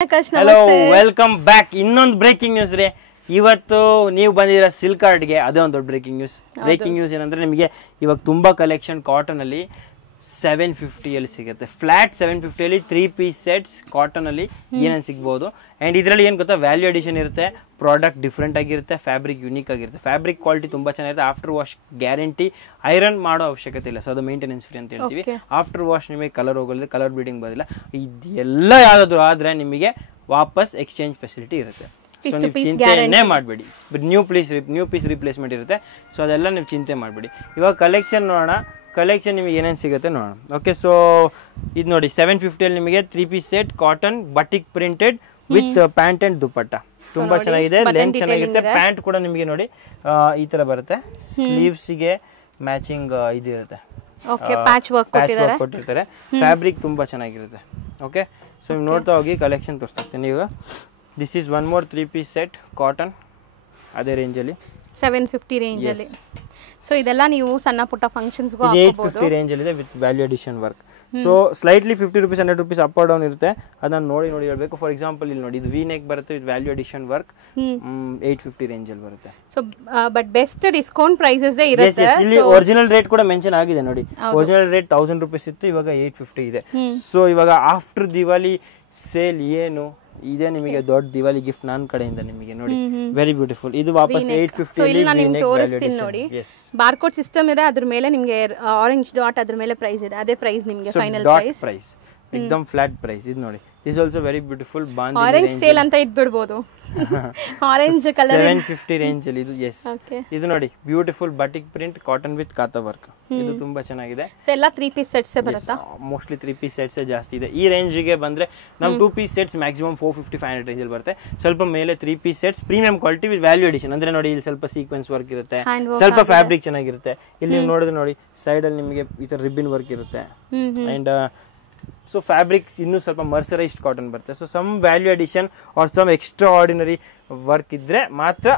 Hello, welcome back. ಇನ್ನೊಂದು breaking news ರೀ. ಇವತ್ತು ನೀವು ಬಂದಿರೋ ಸಿಲ್ಕ್ ಕಾರ್ಡ್ಗೆ ಅದೇ ಒಂದು ದೊಡ್ಡ ಬ್ರೇಕಿಂಗ್ ನ್ಯೂಸ್. ಬ್ರೇಕಿಂಗ್ ನ್ಯೂಸ್ ಏನಂದ್ರೆ ನಿಮಗೆ ಇವಾಗ ತುಂಬಾ ಕಲೆಕ್ಷನ್ ಕಾಟನ್ ಅಲ್ಲಿ 750 ಅಲ್ಲಿ ಸಿಗುತ್ತೆ. ಫ್ಲಾಟ್ 750 ಅಲ್ಲಿ 3 ಪೀಸ್ ಸೆಟ್ಸ್ ಕಾಟನ್ ಅಲ್ಲಿ ಏನೇನು ಸಿಗಬಹುದು. ಅಂಡ್ ಇದರಲ್ಲಿ ಏನು ಗೊತ್ತಾ, ವ್ಯಾಲ್ಯೂ ಅಡಿಷನ್ ಇರುತ್ತೆ, ಪ್ರಾಡಕ್ಟ್ ಡಿಫ್ರೆಂಟ್ ಆಗಿರುತ್ತೆ, ಫ್ಯಾಬ್ರಿಕ್ ಯೂನಿಕ್ ಆಗಿರುತ್ತೆ, ಫ್ಯಾಬ್ರಿಕ್ ಕ್ವಾಲಿಟಿ ತುಂಬಾ ಚೆನ್ನಾಗಿರುತ್ತೆ, ಆಫ್ಟರ್ ವಾಶ್ ಗ್ಯಾರಂಟಿ, ಐರನ್ ಮಾಡೋ ಅವಶ್ಯಕತೆ ಇಲ್ಲ, ಸೊ ಅದು ಮೇಂಟೆನೆನ್ಸ್ ಫ್ರೀ ಅಂತ ಹೇಳ್ತೀವಿ. ಆಫ್ಟರ್ ವಾಶ್ ನಿಮಗೆ ಕಲರ್ ಹೋಗಲ್ಲ, ಕಲರ್ ಬ್ಲೀಡಿಂಗ್ ಬರೋದಿಲ್ಲ. ಇದೆಲ್ಲ ಯಾವ್ದಾದ್ರು ಆದ್ರೆ ನಿಮಗೆ ವಾಪಸ್ ಎಕ್ಸ್ಚೇಂಜ್ ಫೆಸಿಲಿಟಿ ಇರುತ್ತೆ. ಸೊ ನೀವು ಚಿಂತೆನೇ ಮಾಡಬೇಡಿ, ನ್ಯೂ ಪೀಸ್ ರಿಪ್ಲೇಸ್ಮೆಂಟ್ ಇರುತ್ತೆ. ಸೊ ಅದೆಲ್ಲ ನೀವು ಚಿಂತೆ ಮಾಡಬೇಡಿ. ಇವಾಗ ಕಲೆಕ್ಷನ್ ನೋಡೋಣ. ಕಲೆಕ್ಷನ್ ನಿಮಗೆ ಏನೇನು ಸಿಗುತ್ತೆ ನೋಡೋಣ. ಓಕೆ, ಸೊ ಇದು ನೋಡಿ 750 ಅಲ್ಲಿ ನಿಮಗೆ 3 piece set cotton batik printed with pant and dupatta. ತುಂಬಾ ಚೆನ್ನಾಗಿದೆ, ಲೆಂತ್ ಚೆನ್ನಾಗಿರುತ್ತೆ. ಪ್ಯಾಂಟ್ ಕೂಡ ನಿಮಗೆ ನೋಡಿ ಈ ತರ ಬರುತ್ತೆ, ಸ್ಲೀವ್ಸ್ಗೆ ಮ್ಯಾಚಿಂಗ್ ಇದಿರುತ್ತೆ, ಪ್ಯಾಚ್ ವರ್ಕ್ ಕೊಟ್ಟಿರ್ತಾರೆ. ಫ್ಯಾಬ್ರಿಕ್ ತುಂಬಾ ಚೆನ್ನಾಗಿರುತ್ತೆ. ಓಕೆ, ಸೊ ನೀವು ನೋಡ್ತಾ ಹೋಗಿ ಕಲೆಕ್ಷನ್ ತೋರಿಸ್ತಾ ಇರ್ತೀನಿ. ಈಗ this is one more 3 piece set cotton, ಅದೇ ರೇಂಜಲ್ಲಿ 750 ರೇಂಜಲ್ಲಿ. ಸೊ ಇದೆಲ್ಲ ನೀವು ಸಣ್ಣ ಪುಟ್ಟ ಫಂಕ್ಷನ್ಸ್ಗೂ ಹಾಕಬಹುದು. 850 ರೇಂಜಲ್ಲಿ ಇದೆ with value addition work. So slightly 50 rupees 100 rupees up down ಇರುತ್ತೆ, ಅದನ್ನ ನೋಡಿ ಹೇಳ್ಬೇಕು. ಫಾರ್ ಎಕ್ಸಾಂಪಲ್ ಇಲ್ಲಿ ನೋಡಿ, ಇದು ವಿ ನೆಕ್ ಬರುತ್ತೆ ವಿತ್ ವ್ಯಾಲ್ಯೂ ಅಡಿಷನ್ ವರ್ಕ್, 850 ರೇಂಜಲ್ಲಿ ಬರುತ್ತೆ. So but best discount prices ಇರುತ್ತೆ. ಇಲ್ಲಿ ಒರಿಜಿನಲ್ ರೇಟ್ ಕೂಡ ಮೆನ್ಷನ್ ಆಗಿದೆ ನೋಡಿ. ಒರಿಜಿನಲ್ ರೇಟ್ 1000 ರೂಪೀಸ್ ಇತ್ತು, ಇವಾಗ 850 ಇದೆ. ಸೊ ಇವಾಗ ಆಫ್ಟರ್ ದಿವಾಲಿ ಸೇಲ್ ಏನು ಇದೆ, ನಿಮಗೆ ದೊಡ್ಡ ದಿವಾಲಿ ಗಿಫ್ಟ್ ನನ್ನ ಕಡೆಯಿಂದ ನಿಮಗೆ ನೋಡಿ. Very beautiful. ಇದು ವಾಪಸ್ 850 ಅಲ್ಲಿ ನಾನು ತೋರಿಸ್ತೀನಿ ನೋಡಿ. ಬಾರ್ಕೋಡ್ ಸಿಸ್ಟಮ್ ಇದೆ, ಅದ್ರ ಮೇಲೆ ನಿಮಗೆ ಆರೆಂಜ್ ಡಾಟ್ ಅದ್ರ ಮೇಲೆ ಪ್ರೈಸ್ ಇದೆ, ಅದೇ ಪ್ರೈಸ್ ನಿಮಗೆ ಫೈನಲ್ ಪ್ರೈಸ್ एकदम ಫ್ಲಾಟ್ ಪ್ರೈಸ್. ಇದು ನೋಡಿ, ದಿಸ್ ಆಲ್ಸೋ ವೆರಿ ಬ್ಯೂಟಿಫುಲ್. ಬಾಂಧಿ ಆರೆಂಜ್ ಸೇಲ್ ಅಂತ ಇಟ್ಬಿಡಬಹುದು. ಆರೆಂಜ್ ಕಲರ್ 750 ರೇಂಜ್ ಅಲ್ಲಿ ಇದು. ಎಸ್, ಇದು ನೋಡಿ beautiful batik print cotton with ಕಾತಾ ವರ್ಕ್. ಇದು ತುಂಬಾ ಚೆನ್ನಾಗಿದೆ. ಸೊ ಎಲ್ಲ 3 ಪೀಸ್ ಸೆಟ್ಸ್ ಬರುತ್ತಾ? ಮೋಸ್ಟ್ಲಿ 3 ಪೀಸ್ ಸೆಟ್ಸ್ ಜಾಸ್ತಿ ಇದೆ. ಈ ರೇಂಜ್ ಗೆ ಬಂದ್ರೆ ನಮ್ 2 ಪೀಸ್ ಸೆಟ್ಸ್ ಮ್ಯಾಕ್ಸಿಮಮ್ 450-500 ರೇಂಜ್ ಅಲ್ಲಿ ಬರುತ್ತೆ. ಸ್ವಲ್ಪ ಮೇಲೆ 3 piece sets premium quality with value addition. ಅಂದ್ರೆ ನೋಡಿ, ಇಲ್ಲಿ ಸ್ವಲ್ಪ ಸೀಕ್ವೆನ್ಸ್ ವರ್ಕ್ ಇರುತ್ತೆ, ಸ್ವಲ್ಪ ಫ್ಯಾಬ್ರಿಕ್ ಚೆನ್ನಾಗಿರುತ್ತೆ. ಇಲ್ಲಿ ನೀವು ನೋಡಿದ್ರೆ ನೋಡಿ, ಸೈಡ್ ಅಲ್ಲಿ ನಿಮಗೆ ಈ ತರ ರಿಬ್ಬನ್ ವರ್ಕ್ ಇರುತ್ತೆ. ಅಂಡ್ ಸೊ ಫ್ಯಾಬ್ರಿಕ್ ಇನ್ನೂ ಸ್ವಲ್ಪ ಮರ್ಸರೈಸ್ಡ್ ಕಾಟನ್ ಬರುತ್ತೆ. So some value addition or some extraordinary work ಇದ್ರೆ ಮಾತ್ರ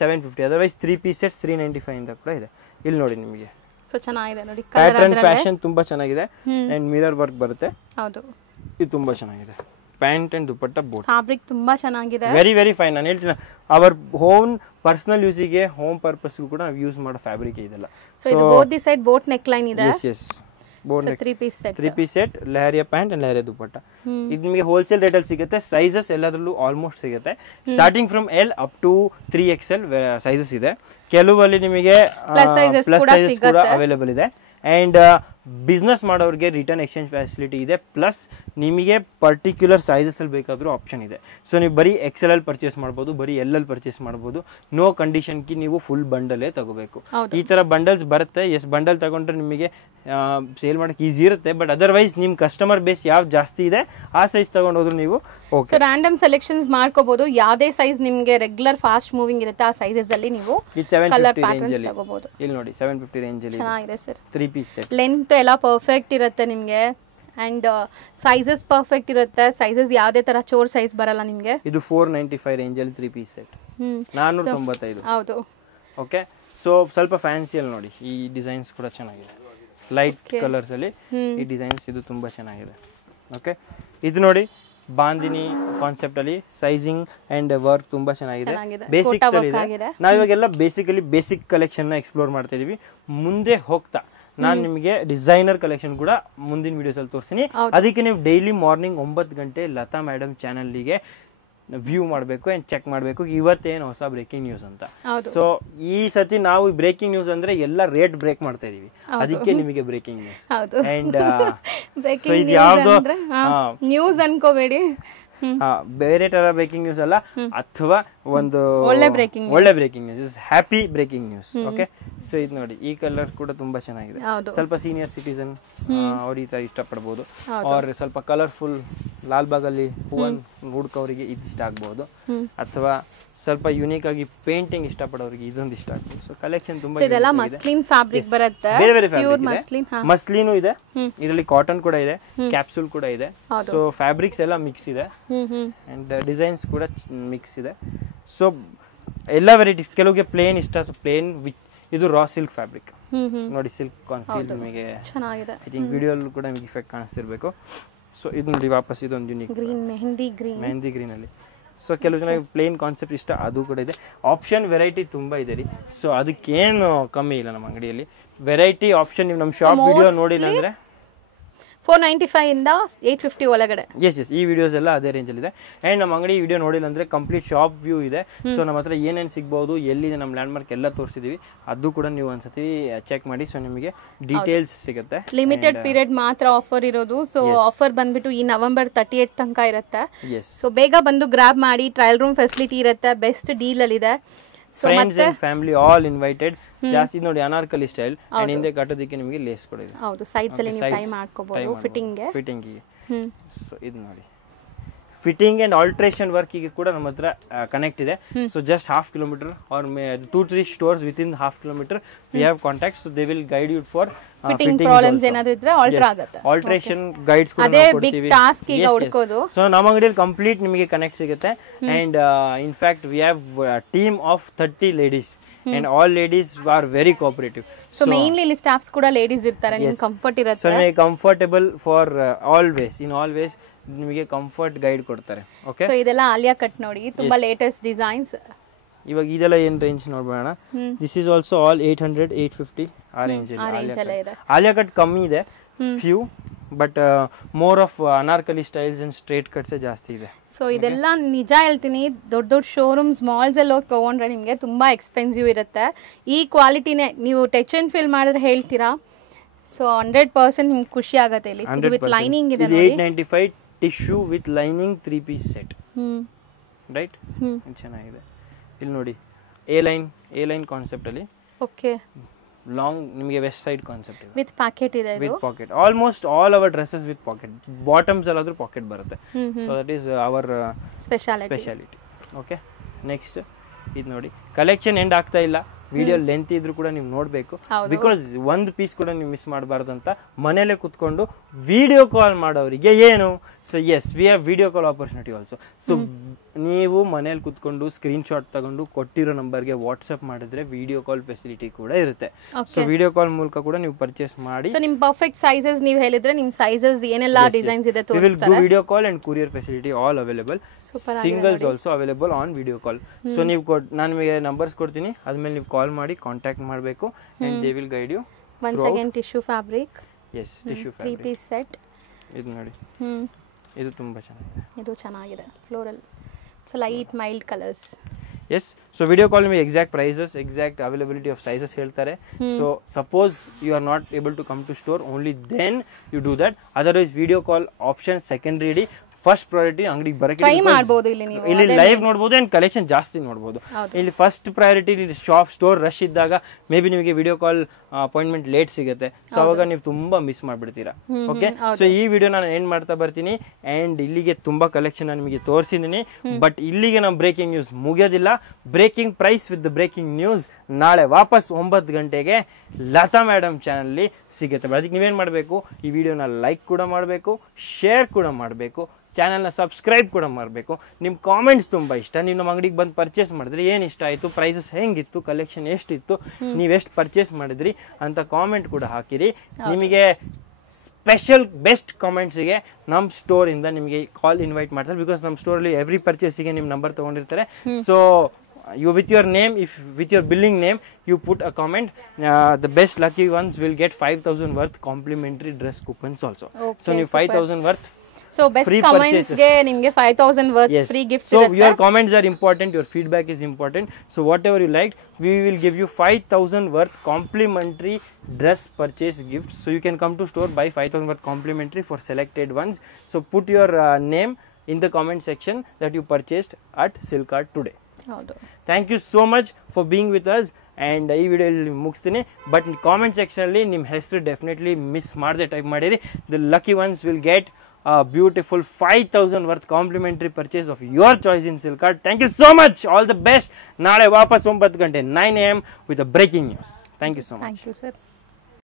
750. ಅದರ್ವೈಸ್ 3 ಪೀಸ್ ಸೆಟ್ಸ್ 395 ಅಂತ ಕೂಡ ಇದೆ. ಇಲ್ಲಿ ನೋಡಿ ನಿಮಗೆ ಸೊ ಚೆನ್ನಾಗಿದೆ ನೋಡಿ, ಪ್ಯಾಟರ್ನ್ ಫ್ಯಾಷನ್ ತುಂಬಾ ಚೆನ್ನಾಗಿದೆ. ಅಂಡ್ ಮಿರರ್ ವರ್ಕ್ ಬರುತ್ತೆ. ಹೌದು, ಇದು ತುಂಬಾ ಚೆನ್ನಾಗಿದೆ. Pant and dupatta both fabric ತುಂಬಾ ಚೆನ್ನಾಗಿದೆ. Very fine. ನಾನು ಹೇಳ್ತೀನಿ, ಅವರ್ ಹೋಮ್ ಪರ್ಸನಲ್ ಯೂಸಿಗೆ, ಹೋಮ್ ಪರ್ಪಸ್ಗೂ ಕೂಡ ನಾವು ಯೂಸ್ ಮಾಡೋ ಫ್ಯಾಬ್ರಿಕ್ ಇದೆಲ್ಲ. ಸೊ ಇದು both the side boat neck line ಇದೆ. Yes, 3 piece set leheriya pant and leheriya dupatta. ಇದು ನಿಮಗೆ ಹೋಲ್ಸೇಲ್ ರೇಟ್ ಅಲ್ಲಿ ಸಿಗುತ್ತೆ. ಸೈಜಸ್ ಎಲ್ಲದರಲ್ಲೂ ಆಲ್ಮೋಸ್ಟ್ ಸಿಗುತ್ತೆ. Starting from L up to 3XL sizes ಇದೆ. ಕೆಲವಲ್ಲಿ ನಿಮಗೆ ಪ್ಲಸ್ ಸೈಜಸ್ ಕೂಡ ಅವೈಲೇಬಲ್ ಇದೆ. ಅಂಡ್ ಬಿಸ್ನೆಸ್ ಮಾಡೋರಿಗೆ ರಿಟರ್ನ್ ಎಕ್ಸ್ಚೇಂಜ್ ಫೆಸಿಲಿಟಿ ಇದೆ. ಪ್ಲಸ್ ನಿಮಗೆ ಪರ್ಟಿಕ್ಯುಲರ್ ಸೈಜಸ್ ಅಲ್ಲಿ ಬೇಕಾದರೂ ಆಪ್ಷನ್ ಇದೆ. ಸೊ ನೀವು ಬರೀ XL ಅಲ್ಲಿ ಪರ್ಚೇಸ್ ಮಾಡ್ಬೋದು, ಬರೀ L ಅಲ್ಲಿ ಪರ್ಚೇಸ್ ಮಾಡ್ಬೋದು. ನೋ ಕಂಡೀಷನ್ ಕಿ ನೀವು ಫುಲ್ ಬಂಡಲೇ ತಗೋಬೇಕು. ಈ ತರ ಬಂಡಲ್ಸ್ ಬರುತ್ತೆ. ಎಸ್, ಬಂಡಲ್ ತಗೊಂಡ್ರೆ ನಿಮಗೆ ಸೇಲ್ ಮಾಡಕ್ಕೆ ಈಸಿ ಇರುತ್ತೆ. ಬಟ್ ಅದರ್ವೈಸ್ ನಿಮ್ ಕಸ್ಟಮರ್ ಬೇಸ್ ಯಾವ್ದು ಜಾಸ್ತಿ ಇದೆ ಆ ಸೈಜ್ ತಗೊಂಡೋದ್ರು ನೀವು ಓಕೆ. ಸೊ ರ್ಯಾಂಡಮ್ ಸೆಲೆಕ್ಷನ್ಸ್ ಮಾಡ್ಕೋಬಹುದು. ಯಾವುದೇ ಸೈಜ್ ನಿಮಗೆ ರೆಗ್ಯುಲರ್ ಫಾಸ್ಟ್ ಮೂವಿಂಗ್ ಇರುತ್ತೆ ಆ ಸೈಜಸ್ ಅಲ್ಲಿ ನೀವು ಕಲರ್ ಪ್ಯಾಟರ್ನ್ಸ್ ತಗೋಬಹುದು. ಇಲ್ಲಿ ನೋಡಿ 750 ರೇಂಜ್ ಅಲ್ಲಿ ಚೆನ್ನಾಗಿದೆ ಸರ್. 3 piece set. ಲೆಂತ್ ಎಲ್ಲ ಪರ್ಫೆಕ್ಟ್ ಇರುತ್ತೆ ನಿಮಗೆ. ಅಂಡ್ ಸೈಜಸ್ ಪರ್ಫೆಕ್ಟ್ ಇರುತ್ತೆ. ಸೈಜಸ್ ಯಾವುದೇ ತರ ಚೋರ್ ಸೈಜ್ ಬರಲ್ಲ ನಿಮಗೆ. ಇದು 495 ರೇಂಜ್ ಅಲ್ಲಿ 3 ಪೀಸ್ ಸೆಟ್, 495. ಹೌದು. ಓಕೆ, ಸೊ ಸ್ವಲ್ಪ ಫ್ಯಾನ್ಸಿಯಲ್ಲಿ ನೋಡಿ, ಈ ಡಿಸೈನ್ಸ್ ಕೂಡ ಚೆನ್ನಾಗಿದೆ. ಲೈಟ್ ಕಲರ್ಸ್ ಅಲ್ಲಿ ಈ ಡಿಸೈನ್ಸ್ ಇದು ತುಂಬಾ ಚೆನ್ನಾಗಿದೆ. ಓಕೆ, ಇದು ನೋಡಿ ಬಾಂದಿನಿ ಕಾನ್ಸೆಪ್ಟ್ ಅಲ್ಲಿ ಸೈಜಿಂಗ್ ಅಂಡ್ ವರ್ಕ್ ತುಂಬಾ ಚೆನ್ನಾಗಿದೆ. ಬೇಸಿಕ್ಸ್ ಅಲ್ಲಿ ಇದೆ. ನಾವಿವಾಗೆಲ್ಲ ಬೇಸಿಕ್ ಕಲೆಕ್ಷನ್ ನ ಎಕ್ಸ್ಪ್ಲೋರ್ ಮಾಡ್ತಾ ಇದೀವಿ. ಮುಂದೆ ಹೋಗ್ತಾ ನಾನು ನಿಮಗೆ ಡಿಸೈನರ್ ಕಲೆಕ್ಷನ್ ಕೂಡ ಮುಂದಿನ ವಿಡಿಯೋಸ್ ಅಲ್ಲಿ ತೋರಿಸ್ತೀನಿ. ಅದಕ್ಕೆ ನೀವು ಡೈಲಿ ಮಾರ್ನಿಂಗ್ 9 ಗಂಟೆ ಲತಾ ಮೇಡಮ್ ಚಾನಲ್ಗೆ ವ್ಯೂ ಮಾಡಬೇಕು ಅಂಡ್ ಚೆಕ್ ಮಾಡಬೇಕು ಇವತ್ತೇನು ಹೊಸ ಬ್ರೇಕಿಂಗ್ ನ್ಯೂಸ್ ಅಂತ. ಸೊ ಈ ಸತಿ ನಾವು ಬ್ರೇಕಿಂಗ್ ನ್ಯೂಸ್ ಅಂದ್ರೆ ಎಲ್ಲ ರೇಟ್ ಬ್ರೇಕ್ ಮಾಡ್ತಾ ಇದೀವಿ, ಅದಕ್ಕೆ ನಿಮಗೆ ಬ್ರೇಕಿಂಗ್ ನ್ಯೂಸ್. ಅಂಡ್ ಇದು ಯಾವ್ದು ನ್ಯೂಸ್ ಅನ್ಕೋಬೇಡಿ, ಬೇರೆ ತರ ಬ್ರೇಕಿಂಗ್ ನ್ಯೂಸ್ ಅಲ್ಲ, ಅಥವಾ ಒಂದು ಒಳ್ಳೆ breaking news, happy breaking news. Okay, so ಇದು ನೋಡಿ, ಈ ಕಲರ್ ಕೂಡ ತುಂಬಾ ಚೆನ್ನಾಗಿದೆ. ಸ್ವಲ್ಪ ಸೀನಿಯರ್ ಸಿಟಿಸನ್ ಅವ್ರು ಈ ತರ ಇಷ್ಟಪಡಬಹುದು. ಅವ್ರ ಸ್ವಲ್ಪ ಕಲರ್ಫುಲ್ ಲಾಲ್ ಬಾಗಲ್ಲಿ ಹೂವನ್ ಹುಡ್ಕೋರಿಗೆ ಇದು ಇಷ್ಟ ಆಗ್ಬಹುದು, ಅಥವಾ ಸ್ವಲ್ಪ ಯುನೀಕ್ ಆಗಿ ಪೇಂಟಿಂಗ್ ಇಷ್ಟಪಡೋರಿಗೆ ಇದೊಂದು ಇಷ್ಟ ಆಗ್ಬೋದು. ಸೊ ಕಲೆಕ್ಷನ್ ತುಂಬಾ ಮಸ್ಲಿನ್ ಫ್ಯಾಬ್ರಿಕ್ ಬರುತ್ತೆ, ಬೇರೆ ಬೇರೆ ಫ್ಯಾಬ್ರಿಕ್. ಮಸ್ಲಿನು ಇದೆ, ಇದರಲ್ಲಿ ಕಾಟನ್ ಕೂಡ ಇದೆ, ಕ್ಯಾಪ್ಸೂಲ್ ಕೂಡ ಇದೆ. ಸೊ ಫ್ಯಾಬ್ರಿಕ್ಸ್ ಎಲ್ಲ ಮಿಕ್ಸ್ ಇದೆ ಅಂಡ್ ಡಿಸೈನ್ಸ್ ಕೂಡ ಮಿಕ್ಸ್ ಇದೆ. ಸೊ ಎಲ್ಲ ವೆರೈಟಿ. ಕೆಲವರಿಗೆ ಪ್ಲೇನ್ ಇಷ್ಟ, ಸೊ ಪ್ಲೇನ್ ವಿತ್ ಇದು ರಾ ಸಿಲ್ಕ್ ಫ್ಯಾಬ್ರಿಕ್ ನೋಡಿ. ಸಿಲ್ಕ್ ಫೀಲ್ ನಿಮಗೆ ಐ ಥಿಂಕ್ ವಿಡಿಯೋ ಕೂಡ ನಿಮಗೆ ಇಫೆಕ್ಟ್ ಕಾಣಿಸ್ತಿರ್ಬೇಕು. ಸೊ ಇದು ನೋಡಿ ವಾಪಸ್ ಇದೊಂದು ಯುನಿಕ್ ಗ್ರೀನ್ ಮೆಹಂದಿ ಗ್ರೀನ್ ಅಲ್ಲಿ. ಸೊ ಕೆಲವು ಜನ ಪ್ಲೇನ್ ಕಾನ್ಸೆಪ್ಟ್ ಇಷ್ಟ, ಅದು ಕೂಡ ಇದೆ. ಆಪ್ಷನ್ ವೆರೈಟಿ ತುಂಬ ಇದೆ ರೀ. ಸೊ ಅದಕ್ಕೇನು ಕಮ್ಮಿ ಇಲ್ಲ ನಮ್ಮ ಅಂಗಡಿಯಲ್ಲಿ. ವೆರೈಟಿ ಆಪ್ಷನ್ ನೀವು ನಮ್ಮ ಶಾಪ್ ವಿಡಿಯೋ ನೋಡಿಲ್ಲ ಅಂದರೆ 495 ಇಂದ 850 ಒಳಗಡೆ. ಎಸ್ ಈ ವಿಡಿಯೋಸ್ ಎಲ್ಲ ಅದೇ ರೇಂಜಲ್ಲಿ ಇದೆ. ಆ್ಯಂಡ್ ನಮ್ಮ ಅಂಗಡಿ ವಿಡಿಯೋ ನೋಡಿಲ್ಲ ಅಂದರೆ ಕಂಪ್ಲೀಟ್ ಶಾಪ್ ವ್ಯೂ ಇದೆ. ಸೊ ನಮ್ಮ ಹತ್ರ ಏನೇನು ಸಿಗ್ಬೋದು, ಎಲ್ಲಿದೆ ನಮ್ಮ ಲ್ಯಾಂಡ್ಮಾರ್ಕ್ ಎಲ್ಲ ತೋರಿಸಿದ್ದೀವಿ. ಅದು ಕೂಡ ನೀವು ಒಂದ್ಸತಿ ಚೆಕ್ ಮಾಡಿ. ಸೊ ನಿಮಗೆ ಡೀಟೇಲ್ಸ್ ಸಿಗುತ್ತೆ. ಲಿಮಿಟೆಡ್ ಪೀರಿಯಡ್ ಮಾತ್ರ ಆಫರ್ ಇರೋದು. ಸೊ ಆಫರ್ ಬಂದ್ಬಿಟ್ಟು ಈ ನವೆಂಬರ್ 38 ತನಕ ಇರುತ್ತೆ. ಸೊ ಬೇಗ ಬಂದು ಗ್ರಾಬ್ ಮಾಡಿ. ಟ್ರಯಲ್ ರೂಮ್ ಫೆಸಿಲಿಟಿ ಇರುತ್ತೆ. ಬೆಸ್ಟ್ ಡೀಲ್ ಅಲ್ಲಿ ಇದೆ. Friends and family all invited. ಜಾಸ್ತಿ ನೋಡಿ ಅನಾರ್ಕಲಿ ಸ್ಟೈಲ್ ಅಂಡ್ ಹಿಂದೆ ಕಟ್ಟೋದಕ್ಕೆ ನಿಮಗೆ ಲೇಸ್ ಕೊಡಿದೆ. ಹೌದು, ಸೈಡ್ಸ್ ಅಲ್ಲಿ ನೀವು ಟೈ ಮಾಡ್ಕೋಬಹುದು ಫಿಟ್ಟಿಂಗ್ ಗೆ. ಸೊ ಇದು ನೋಡಿ ಫಿಟ್ಟಿಂಗ್ ಅಂಡ್ ಆಲ್ಟ್ರೇಷನ್ ವರ್ಕ್ ಗೆ ಕೂಡ ನಮ್ಮ ಹತ್ರ ಕನೆಕ್ಟ್ ಇದೆ. So just half kilometer or 2-3 stores within half kilometer we have contact. So they will guide you for fitting problems ಏನಾದರೂ ಇದ್ರೆ ಆಲ್ಟರ್ ಆಗುತ್ತೆ. ಆಲ್ಟ್ರೇಷನ್ ಗೈಡ್ಸ್ ಕೂಡ ಅದೇ ಬಿಗ್ ಟಾಸ್ಕ್ ಈಗ ಹುಡುಕೋದು. ಸೊ ನಮ್ಮ ಅಂಗಡಿಯಲ್ಲಿ ಕಂಪ್ಲೀಟ್ ನಿಮಗೆ ಕನೆಕ್ಟ್ ಸಿಗುತ್ತೆ. And in fact we have team of 30 ladies and all ladies are very cooperative. So mainly ಇಲ್ಲಿ ಸ್ಟಾಫ್ಸ್ ಕೂಡ ಲೇಡೀಸ್ ಇರ್ತಾರೆ. ನಿಮಗೆ ಕಂಫರ್ಟ್ ಇರುತ್ತೆ. ಸೊ ನಿಮಗೆ comfortable for always in always ನಿಮಗೆ ಕಂಫರ್ಟ್ ಗೈಡ್ ಕೊಡ್ತಾರೆ. ಓಕೆ, ಸೊ ಇದೆಲ್ಲ ಆಲಿಯಾ ಕಟ್ ನೋಡಿ, ತುಂಬಾ ಲೇಟೆಸ್ಟ್ ಡಿಸೈನ್ಸ್. ಇವಾಗ ಇದೆಲ್ಲ ಏನು ರೇಂಜ್ ನೋಡೋಣ. ದಿಸ್ ಇಸ್ ಆಲ್ಸೋ ಆಲ್ 800 850 ಆ ರೇಂಜ್ ಇದೆ. ಆಲಿಯಾ ಕಟ್ ಕಮ್ಮಿ ಇದೆ few, but more of Anarkali styles and straight cuts ಜಾಸ್ತಿ ಇದೆ. ಸೊ ಇದೆಲ್ಲ ನಿಜ ಹೇಳ್ತೀನಿ, ದೊಡ್ಡ ದೊಡ್ಡ ಶೋರೂಮ್ಸ್ ಮಾಲ್ಸ್ ಅಲ್ಲಿ ಹೋಗಿ ತಗೊಂಡ್ರೆ ನಿಮಗೆ ತುಂಬಾ ಎಕ್ಸ್ಪೆನ್ಸಿವ್ ಇರುತ್ತೆ. ಈ ಕ್ವಾಲಿಟಿನೇ ನೀವು ಟಚ್ ಅಂಡ್ ಫೀಲ್ ಮಾಡಿದ್ರೆ ಹೇಳ್ತೀರಾ. ಸೊ 100% ನಿಮ್ಗೆ ಖುಷಿ ಆಗುತ್ತೆ. ಇಲ್ಲಿ ಇದು ವಿತ್ ಲೈನಿಂಗ್ ಇದೆ ನೋಡಿ. 895 tissue with lining 3 piece set. Right, ಚೆನ್ನಾಗಿದೆ. ಇಲ್ಲಿ ನೋಡಿ ಎ ಲೈನ್ ಕಾನ್ಸೆಪ್ಟ್ ಅಲ್ಲಿ. ಓಕೆ, ಲಾಂಗ್ ನಿಮಗೆ ವೆಸ್ಟ್ ಸೈಡ್ ಕಾನ್ಸೆಪ್ಟ್ ಇದೆ ವಿತ್ ಪಾಕೆಟ್ ಇದೆ. With pocket almost all our dresses with pocket. Bottoms ಅಲ್ಲಾದ್ರೂ ಪಾಕೆಟ್ ಬರುತ್ತೆ. So that is our speciality. Okay, next ಇದು ನೋಡಿ. ಕಲೆಕ್ಷನ್ ಎಂಡ್ ಆಗ್ತಾ ಇಲ್ಲ, ವಿಡಿಯೋ ಲೆಂತ್ ಇದ್ರೂ ಕೂಡ ನೀವು ನೋಡಬೇಕು. ಬಿಕಾಸ್ ಒಂದು ಪೀಸ್ ಕೂಡ ನೀವು ಮಿಸ್ ಮಾಡಬಾರ್ದು ಅಂತ ಮನೇಲೆ ಕುತ್ಕೊಂಡು ವಿಡಿಯೋ ಕಾಲ್ ಮಾಡೋರಿಗೆ ಏನು. So yes we have video call opportunity also. So ನೀವು ಮನೇಲಿ ಕುತ್ಕೊಂಡು ಸ್ಕ್ರೀನ್ ಶಾಟ್ ತಗೊಂಡು ಕೊಟ್ಟಿರೋ ನಂಬರ್ಗೆ ವಾಟ್ಸ್ಆಪ್ ಮಾಡಿದ್ರೆ ವಿಡಿಯೋ ಕಾಲ್ ಫೆಸಿಲಿಟಿ ಕೂಡ ಇರುತ್ತೆ. ಸೊ ವಿಡಿಯೋ ಕಾಲ್ ಮೂಲಕ ಕೂಡ ನೀವು ಪರ್ಚೇಸ್ ಮಾಡಿ. ಸೊ ನಿಮ್ಮ ಪರ್ಫೆಕ್ಟ್ ಸೈಜಸ್ ನೀವು ಹೇಳಿದ್ರೆ ನಿಮ್ಮ ಸೈಜಸ್ ಏನೆಲ್ಲ ಡಿಸೈನ್ಸ್ ಇದೆ ತೋರಿಸ್ತಾರೆ. Will do video call and courier facility all available. Singles also available on video call. So ನೀವು ನಾನು ನಿಮಗೆ ನಂಬರ್ಸ್ ಕೊಡ್ತೀನಿ, ಆದ್ಮೇಲೆ ನೀವು ಕಾಲ್ ಮಾಡಿ ಕಾಂಟ್ಯಾಕ್ಟ್ ಮಾಡಬೇಕು and they will guide you. Once again tissue fabric. Yes, tissue fabric 3 piece set. ಇದು ನೋಡಿ, ಇದು ತುಂಬಾ ಚೆನ್ನಾಗಿದೆ. ಇದು ಚೆನ್ನಾಗಿದೆ, floral. So light mild colours. Yes, so video call ನಿಮಗೆ exact prices, exact availability of sizes ಹೇಳ್ತಾರೆ. So suppose you are not able to come to store, only then you do that. Otherwise video call option secondary ಇಡಿ. First priority ಅಂಗಡಿಗೆ ಬರಕ್ಕೆ ಇಲ್ಲಿ live ನೋಡಬಹುದು and collection ಜಾಸ್ತಿ ನೋಡಬಹುದು. ಇಲ್ಲಿ first priority shop store rush ಇದ್ದಾಗ ಮೇ ಬಿ ನಿಮಗೆ ವಿಡಿಯೋ ಕಾಲ್ ಅಪಾಯಿಂಟ್ಮೆಂಟ್ ಲೇಟ್ ಸಿಗುತ್ತೆ. ಸೊ ಅವಾಗ ನೀವು ತುಂಬಾ ಮಿಸ್ ಮಾಡ್ಬಿಡ್ತೀರಾ. ಓಕೆ, ಸೊ ಈ ವಿಡಿಯೋ ನಾನು ಏನ್ ಮಾಡ್ತಾ ಬರ್ತೀನಿ ಅಂಡ್ ಇಲ್ಲಿಗೆ ತುಂಬಾ ಕಲೆಕ್ಷನ್ ನಿಮಗೆ ತೋರಿಸಿದೀನಿ. ಬಟ್ ಇಲ್ಲಿಗೆ ನಮ್ಮ ಬ್ರೇಕಿಂಗ್ ನ್ಯೂಸ್ ಮುಗಿಯೋದಿಲ್ಲ. Breaking price with breaking news ನಾಳೆ ವಾಪಸ್ 9 ಗಂಟೆಗೆ ಲತಾ ಮೇಡಮ್ ಚಾನಲ್ ಸಿಗುತ್ತೆ. ಅದಕ್ಕೆ ನೀವೇನ್ ಮಾಡಬೇಕು, ಈ ವಿಡಿಯೋನ ಲೈಕ್ ಕೂಡ ಮಾಡಬೇಕು, ಶೇರ್ ಕೂಡ ಮಾಡಬೇಕು, ಚಾನಲ್ನ ಸಬ್ಸ್ಕ್ರೈಬ್ ಕೂಡ ಮಾಡಬೇಕು. ನಿಮ್ಮ ಕಾಮೆಂಟ್ಸ್ ತುಂಬ ಇಷ್ಟ. ನೀವು ನಮ್ಮ ಅಂಗಡಿಗೆ ಬಂದು ಪರ್ಚೇಸ್ ಮಾಡಿದ್ರೆ ಏನು ಇಷ್ಟ ಆಯಿತು, ಪ್ರೈಸಸ್ ಹೆಂಗಿತ್ತು, ಕಲೆಕ್ಷನ್ ಎಷ್ಟಿತ್ತು, ನೀವೆಷ್ಟು ಪರ್ಚೇಸ್ ಮಾಡಿದ್ರಿ ಅಂತ ಕಾಮೆಂಟ್ ಕೂಡ ಹಾಕಿರಿ. ನಿಮಗೆ ಸ್ಪೆಷಲ್ ಬೆಸ್ಟ್ ಕಾಮೆಂಟ್ಸಿಗೆ ನಮ್ಮ ಸ್ಟೋರಿಂದ ನಿಮಗೆ ಕಾಲ್ ಇನ್ವೈಟ್ ಮಾಡ್ತಾರೆ. ಬಿಕಾಸ್ ನಮ್ಮ ಸ್ಟೋರಲ್ಲಿ ಎವ್ರಿ ಪರ್ಚೇಸಿಗೆ ನಿಮ್ಮ ನಂಬರ್ ತೊಗೊಂಡಿರ್ತಾರೆ. So you with your name, if with your billing name you put a comment, the best lucky ones will get 5000 worth complimentary dress coupons also. Okay, so you 5000 worth. So best comments ge nimge 5000 worth free gifts irutte. So your comments are important, your feedback is important. So whatever you liked, we will give you 5000 worth complimentary dress purchase gifts. So you can come to store, buy 5000 worth complimentary for selected ones. So put your name in the comment section that you purchased at Silkart today. Thank you so much for being with us. And ಈ ವಿಡಿಯೋಲಿ ಮುಗಿಸ್ತೀನಿ. But comment ಸೆಕ್ಷನಲ್ಲಿ ನಿಮ್ಮ ಹೆಸರು definitely miss ಮಾಡದೆ type ಮಾಡಿರಿ. The lucky ones will get beautiful 5000 worth complimentary purchase of your choice in Silkart. Thank you so much. All the best. ನಾಳೆ ವಾಪಸ್ 9 ಗಂಟೆ 9 AM with a breaking news. Thank you so much. Thank you sir.